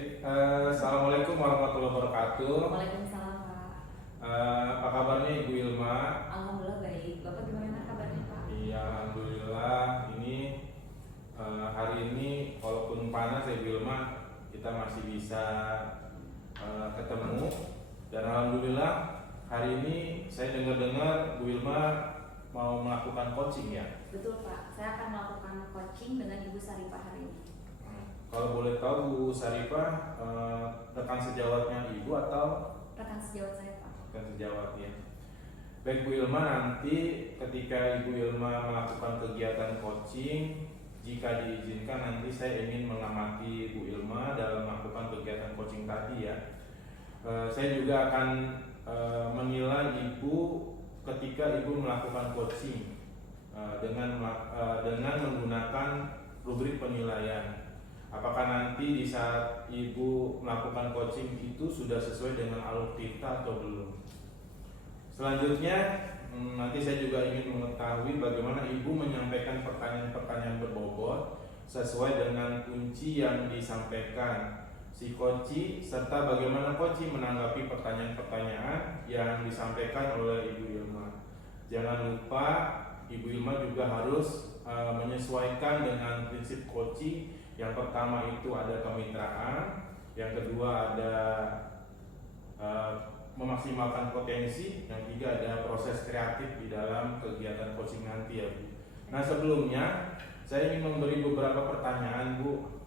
Assalamualaikum warahmatullahi wabarakatuh. Waalaikumsalam, Pak. Apa kabarnya Ibu Ilma? Alhamdulillah baik. Bapak gimana kabarnya, Pak? Iya, alhamdulillah. Ini hari ini walaupun panas ya Bu Ilma, kita masih bisa ketemu. Dan alhamdulillah hari ini saya dengar-dengar Bu Ilma mau melakukan coaching ya. Betul, Pak. Saya akan melakukan coaching dengan Ibu Sarifah hari ini. Kalau boleh tahu Bu Sarifah, rekan sejawatnya Ibu atau Rekan sejawat saya, Pak. rekan sejawatnya? Baik Bu Ilma, nanti ketika Ibu Ilma melakukan kegiatan coaching, jika diizinkan nanti saya ingin mengamati Bu Ilma dalam melakukan kegiatan coaching tadi ya. Saya juga akan menilai Ibu ketika Ibu melakukan coaching dengan menggunakan rubrik penilaian. Apakah nanti di saat Ibu melakukan coaching itu sudah sesuai dengan alutsista atau belum? Selanjutnya, nanti saya juga ingin mengetahui bagaimana Ibu menyampaikan pertanyaan-pertanyaan berbobot sesuai dengan kunci yang disampaikan si coach, serta bagaimana coach menanggapi pertanyaan-pertanyaan yang disampaikan oleh Ibu Ilma. Jangan lupa Ibu Ilma juga harus menyesuaikan dengan prinsip coaching. Yang pertama itu ada kemitraan, yang kedua ada memaksimalkan potensi, yang ketiga ada proses kreatif di dalam kegiatan coaching nanti ya Bu. Nah sebelumnya saya ingin memberi beberapa pertanyaan Bu.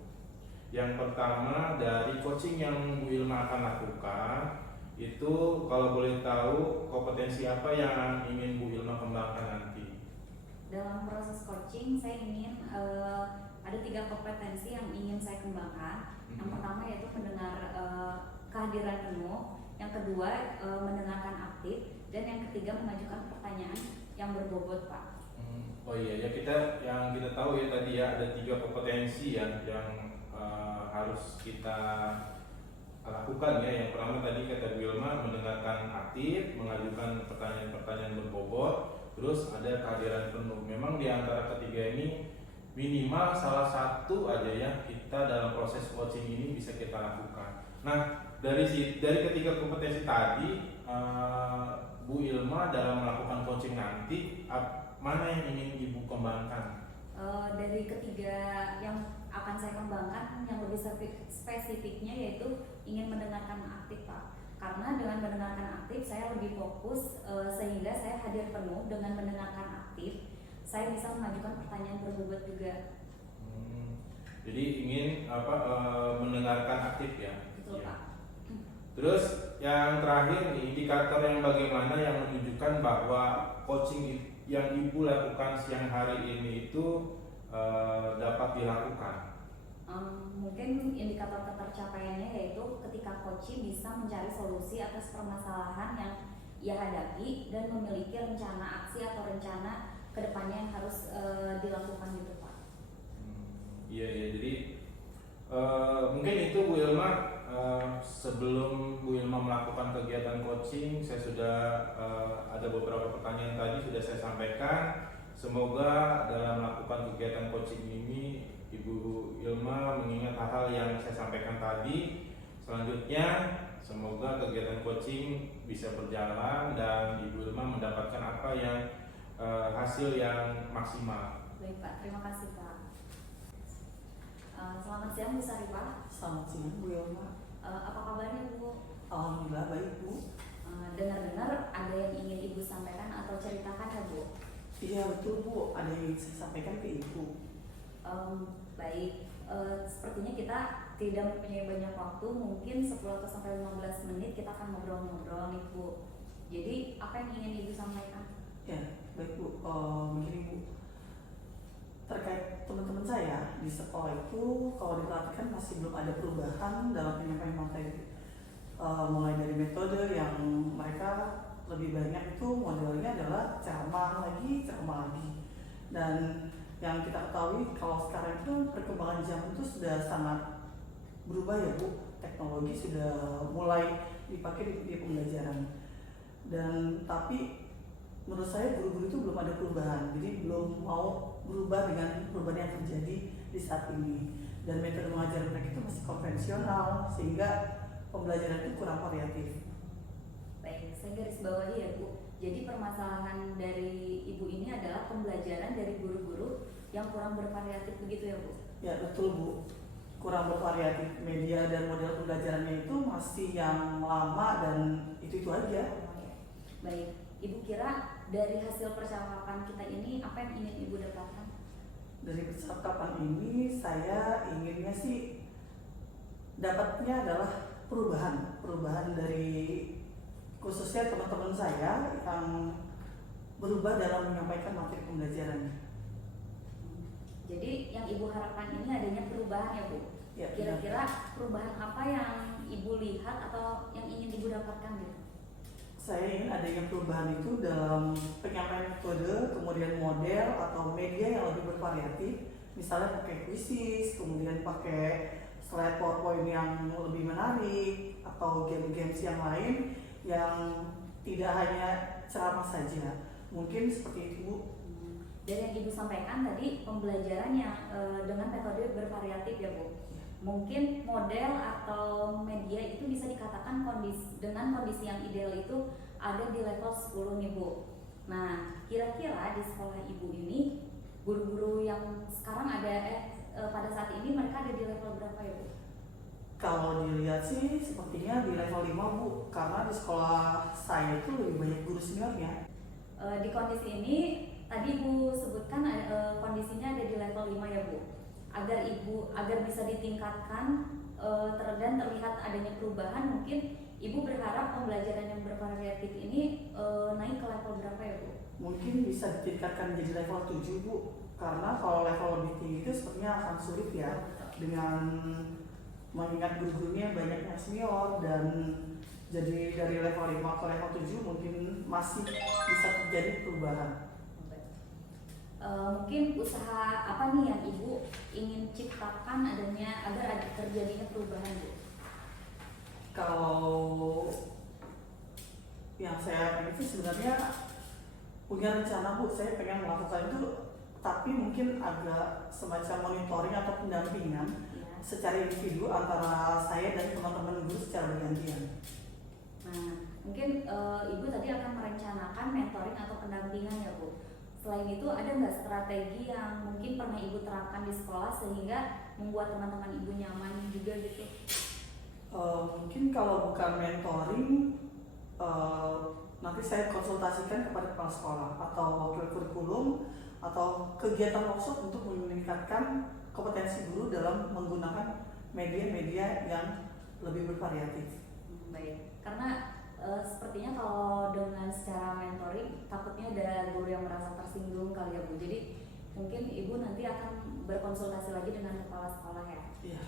Yang pertama, dari coaching yang Bu Ilma akan lakukan itu kalau boleh tahu kompetensi apa yang ingin Bu Ilma kembangkan nanti? Dalam proses coaching, saya ingin ada 3 kompetensi yang ingin saya kembangkan. Yang pertama yaitu mendengar kehadiran penuh, yang kedua mendengarkan aktif, dan yang ketiga mengajukan pertanyaan yang berbobot, Pak. Oh iya ya, yang kita tahu ya tadi ya ada 3 kompetensi yang harus kita lakukan ya. Yang pertama tadi kata Bu Ilma mendengarkan aktif, mengajukan pertanyaan-pertanyaan berbobot, terus ada kehadiran penuh. Memang di antara ketiga ini minimal salah satu aja ya kita dalam proses coaching ini bisa kita lakukan. Nah dari ketiga kompetensi tadi, Bu Ilma dalam melakukan coaching nanti mana yang ingin Ibu kembangkan? Dari ketiga yang akan saya kembangkan, yang lebih spesifiknya yaitu ingin mendengarkan aktif, Pak. Karena dengan mendengarkan aktif saya lebih fokus, sehingga saya hadir penuh. Dengan mendengarkan aktif saya bisa mengajukan pertanyaan berbobot juga. Jadi ingin mendengarkan aktif ya. Betul ya. Pak. Terus yang terakhir indikator yang bagaimana yang menunjukkan bahwa coaching yang Ibu lakukan siang hari ini itu dapat dilakukan. Mungkin indikator ketercapaiannya yaitu ketika coach bisa mencari solusi atas permasalahan yang ia hadapi dan memiliki rencana aksi atau rencana kedepannya yang harus dilakukan gitu Pak. Iya ya, jadi mungkin itu Bu Ilma. Sebelum Bu Ilma melakukan kegiatan coaching, saya sudah ada beberapa pertanyaan tadi sudah saya sampaikan. Semoga dalam melakukan kegiatan coaching ini Ibu Ilma mengingat hal-hal yang saya sampaikan tadi. Selanjutnya semoga kegiatan coaching bisa berjalan dan Ibu Ilma mendapatkan apa yang hasil yang maksimal. Baik Pak, terima kasih Pak. Selamat siang Bu Sarifah. Selamat siang Bu Ilma. Apa kabarnya Bu? Alhamdulillah baik Bu. Dengar-dengar ada yang ingin Ibu sampaikan atau ceritakan ya Bu? Iya betul Bu, ada yang ingin saya sampaikan ke Ibu. Baik, sepertinya kita tidak mempunyai banyak waktu, mungkin 10 atau sampai 15 menit kita akan ngobrol-ngobrol nih Bu. Jadi apa yang ingin Ibu sampaikan? Ya baik Bu, begini Bu, terkait teman-teman saya di sekolah itu kalau diperhatikan masih belum ada perubahan dalam penyampaian materi. Mulai dari metode yang mereka lebih banyak itu modelnya adalah ceramah lagi, dan yang kita ketahui kalau sekarang itu perkembangan zaman itu sudah sangat berubah ya Bu, teknologi sudah mulai dipakai di pembelajaran, dan tapi menurut saya guru-guru itu belum ada perubahan, jadi belum mau berubah dengan perubahan yang terjadi di saat ini. dan metode mengajar mereka itu masih konvensional sehingga pembelajaran itu kurang variatif. Baik, saya garis bawahi ya Bu. Jadi permasalahan dari Ibu ini adalah pembelajaran dari guru-guru yang kurang bervariatif begitu ya Bu? Ya betul Bu, kurang bervariatif, media dan model pembelajarannya itu masih yang lama dan itu aja. Baik, Ibu kira dari hasil percakapan kita ini apa yang ingin Ibu dapatkan? Dari percakapan ini saya inginnya sih dapatnya adalah perubahan dari khususnya teman-teman saya yang berubah dalam menyampaikan materi pembelajarannya. Jadi yang Ibu harapkan ini adanya perubahan ya Bu? Ya, kira-kira perubahan apa yang Ibu lihat atau yang ingin Ibu dapatkan gitu? Saya ingin adanya perubahan itu dalam penyampaian metode, kemudian model atau media yang lebih bervariatif. Misalnya pakai quizzes, kemudian pakai slide PowerPoint yang lebih menarik, atau game-games yang lain yang tidak hanya ceramah saja. Mungkin seperti itu Bu. Dan yang Ibu sampaikan tadi pembelajaran yang dengan metode bervariatif ya Bu. Mungkin model atau media itu bisa dikatakan dengan kondisi yang ideal itu ada di level 10 nih Bu. Nah, kira-kira di sekolah Ibu ini guru-guru yang sekarang ada pada saat ini mereka ada di level berapa ya Bu? Kalau dilihat sih sepertinya di level 5 Bu, karena di sekolah saya itu lebih banyak guru seniornya. Di kondisi ini tadi Ibu sebutkan kondisinya ada di level 5 ya Bu. Agar bisa ditingkatkan dan terlihat adanya perubahan, mungkin Ibu berharap pembelajaran yang bervariatif ini naik ke level berapa ya Bu? Mungkin bisa ditingkatkan menjadi level 7 Bu, karena kalau level lebih tinggi itu sepertinya akan sulit ya dengan mengingat guru-gurunya banyak yang senior, dan jadi dari level 5 ke level 7 mungkin masih bisa terjadi perubahan. Mungkin usaha apa nih yang Ibu ingin ciptakan adanya agar ada terjadinya perubahan Bu? Kalau yang saya pengen sih sebenarnya punya rencana Bu, saya pengen melakukan itu, tapi mungkin agak semacam monitoring atau pendampingan Ya. secara individu antara saya dan teman-teman guru secara bergantian. Nah, mungkin Ibu tadi akan merencanakan mentoring atau pendampingan ya Bu. Selain itu ada nggak strategi yang mungkin pernah Ibu terapkan di sekolah sehingga membuat teman-teman Ibu nyaman juga gitu? Mungkin kalau bukan mentoring, nanti saya konsultasikan kepada kepala sekolah atau wakil kurikulum atau kegiatan workshop untuk meningkatkan kompetensi guru dalam menggunakan media-media yang lebih bervariatif. Baik, karena sepertinya kalau dengan secara mentoring takutnya ada guru yang merasa tersinggung kali ya Bu. Jadi mungkin Ibu nanti akan berkonsultasi lagi dengan kepala sekolah ya. Iya.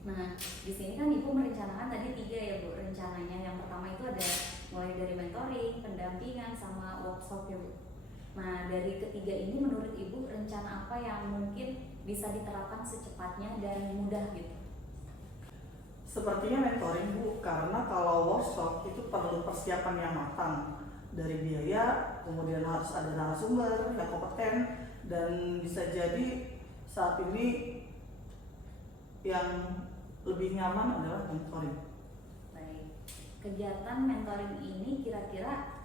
Nah, di sini kan Ibu merencanakan tadi 3 ya Bu rencananya. Yang pertama itu ada mulai dari mentoring, pendampingan, sama workshop ya Bu. Nah, dari ketiga ini menurut Ibu rencana apa yang mungkin bisa diterapkan secepatnya dan mudah gitu? Sepertinya mentoring Bu, karena kalau workshop itu perlu persiapan yang matang dari biaya, kemudian harus ada narasumber yang kompeten, dan bisa jadi saat ini yang lebih nyaman adalah mentoring. Baik, kegiatan mentoring ini kira-kira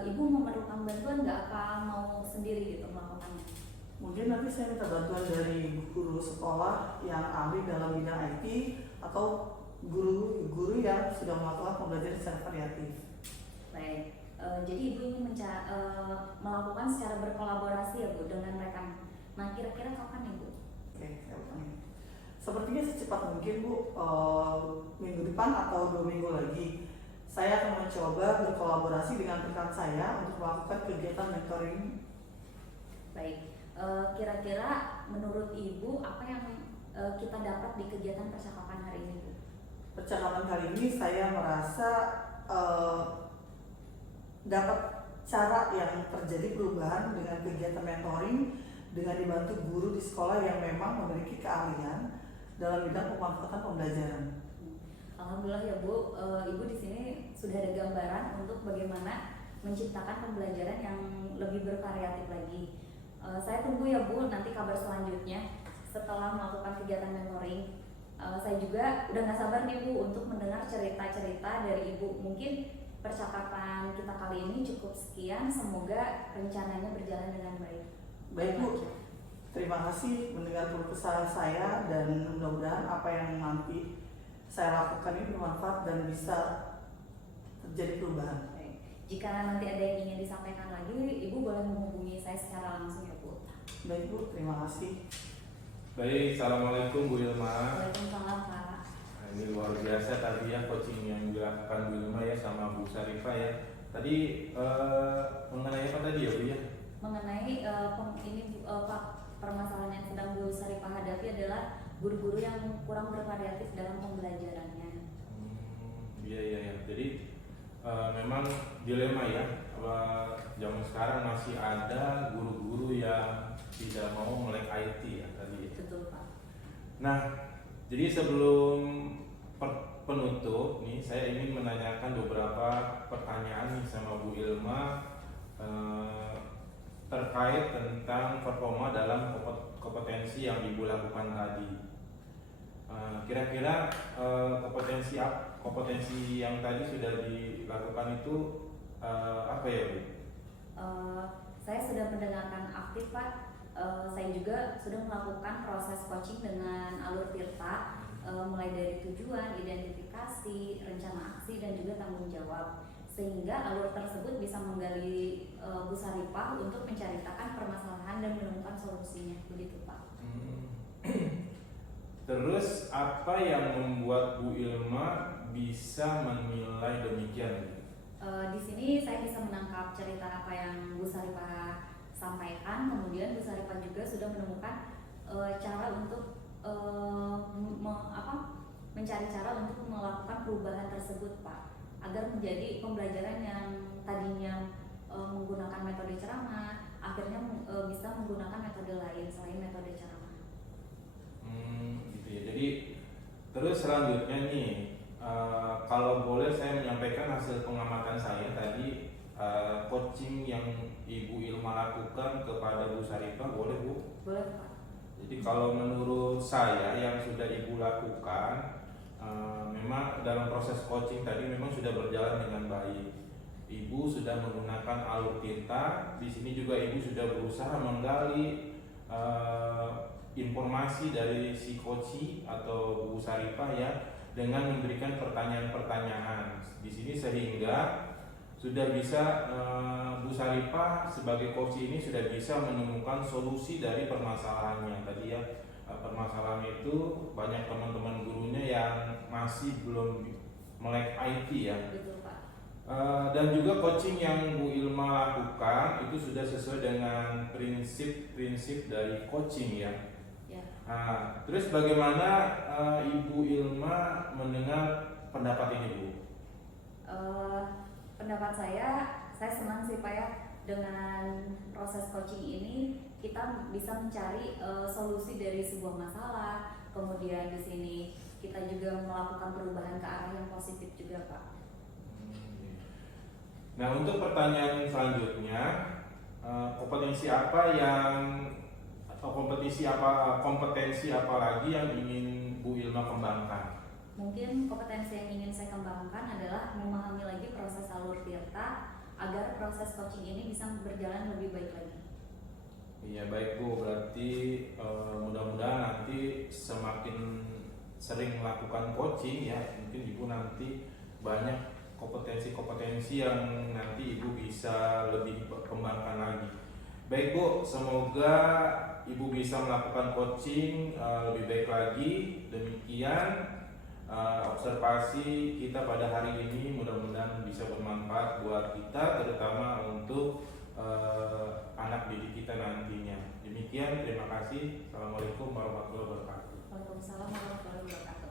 Ibu memerlukan bantuan nggak, apa mau sendiri gitu melakukannya? Mungkin nanti saya minta bantuan dari guru sekolah yang ahli dalam bidang IT atau guru-guru yang sudah melakukan pembelajaran secara variatif. Baik, jadi Ibu ingin melakukan secara berkolaborasi ya Bu dengan mereka. Nah, kira-kira kapan Ibu? Oke, saya ulangi. Sepertinya secepat mungkin Bu, minggu depan atau 2 minggu lagi saya akan mencoba berkolaborasi dengan rekan saya untuk melakukan kegiatan mentoring. Baik, kira-kira menurut Ibu apa yang kita dapat di kegiatan percakapan hari ini Bu? Percakapan kali ini saya merasa dapat cara yang terjadi perubahan dengan kegiatan mentoring dengan dibantu guru di sekolah yang memang memiliki keahlian dalam bidang pemanfaatan pembelajaran. Alhamdulillah ya Bu, Ibu di sini sudah ada gambaran untuk bagaimana menciptakan pembelajaran yang lebih bervariatif lagi. Saya tunggu ya Bu nanti kabar selanjutnya. setelah melakukan kegiatan mentoring, saya juga udah nggak sabar nih Bu untuk mendengar cerita-cerita dari Ibu. Mungkin percakapan kita kali ini cukup sekian, semoga rencananya berjalan dengan baik. Baik Bu, terima kasih mendengar keluh kesah saya dan mudah-mudahan apa yang nanti saya lakukan ini bermanfaat dan bisa terjadi perubahan. Baik. Jika nanti ada yang ingin disampaikan lagi, Ibu boleh menghubungi saya secara langsung ya Bu. Baik Bu, terima kasih. Baik, assalamualaikum Bu Ilma. Waalaikumsalam Pak. Nah, ini luar biasa tadi ya coaching yang dilakukan Bu Ilma ya sama Bu Sarifah ya. Tadi mengenai apa tadi ya Bu ya? Mengenai Pak, permasalahan yang sedang Bu Sarifah hadapi adalah guru-guru yang kurang bervariatif dalam pembelajarannya. Iya iya ya. Jadi memang dilema ya. Zaman sekarang masih ada guru-guru yang tidak mau melek IT ya tadi. Betul Pak. Nah, jadi sebelum penutup nih, saya ingin menanyakan beberapa pertanyaan nih sama Bu Ilma terkait tentang performa dalam kompetensi yang Ibu lakukan tadi. Kira-kira kompetensi yang tadi sudah dilakukan itu apa ya Bu? Saya sudah mendengarkan aktif Pak. Saya juga sudah melakukan proses coaching dengan alur Tirta, mulai dari tujuan, identifikasi, rencana aksi, dan juga tanggung jawab. Sehingga alur tersebut bisa menggali Bu Sarifah untuk menceritakan permasalahan dan menemukan solusinya, begitu Pak. Terus apa yang membuat Bu Ilma bisa menilai demikian? Di sini saya bisa menangkap cerita apa yang Bu Sarifah sampaikan, kemudian Bu Sarifah juga sudah menemukan cara untuk mencari cara untuk melakukan perubahan tersebut Pak, agar menjadi pembelajaran yang tadinya menggunakan metode ceramah akhirnya bisa menggunakan metode lain selain metode ceramah. Gitu ya. Jadi terus selanjutnya nih, kalau boleh saya menyampaikan hasil pengamatan saya tadi, coaching yang Ibu Ilma lakukan kepada Bu Sarifah, boleh Bu? Boleh Pak. Jadi kalau menurut saya yang sudah Ibu lakukan, memang dalam proses coaching tadi memang sudah berjalan dengan baik. Ibu sudah menggunakan alur Tirta. Di sini juga Ibu sudah berusaha menggali informasi dari si coach atau Bu Sarifah ya, dengan memberikan pertanyaan-pertanyaan di sini, sehingga sudah bisa Bu Sarifah sebagai coach ini sudah bisa menemukan solusi dari permasalahannya tadi ya. Permasalahan itu banyak teman-teman gurunya yang masih belum melek IT ya. Betul Pak. Dan juga coaching yang Bu Ilma lakukan itu sudah sesuai dengan prinsip-prinsip dari coaching ya. Ya. Nah, terus bagaimana Ibu Ilma mendengar pendapat ini Bu? Pendapat saya senang sih Pak ya, dengan proses coaching ini kita bisa mencari solusi dari sebuah masalah. Kemudian di sini kita juga melakukan perubahan ke arah yang positif juga Pak. Nah, untuk pertanyaan selanjutnya, kompetensi apa lagi yang ingin Bu Ilma kembangkan? Mungkin kompetensi yang ingin saya kembangkan adalah memahami lagi proses alur Tirta agar proses coaching ini bisa berjalan lebih baik lagi. Iya baik Bu, berarti mudah-mudahan nanti semakin sering melakukan coaching ya, mungkin Ibu nanti banyak kompetensi-kompetensi yang nanti Ibu bisa lebih kembangkan lagi. Baik Bu, semoga Ibu bisa melakukan coaching lebih baik lagi. Demikian observasi kita pada hari ini, mudah-mudahan bisa bermanfaat buat kita, terutama untuk anak didik kita nantinya. Demikian, terima kasih. Assalamualaikum warahmatullahi wabarakatuh. Waalaikumsalam warahmatullahi wabarakatuh.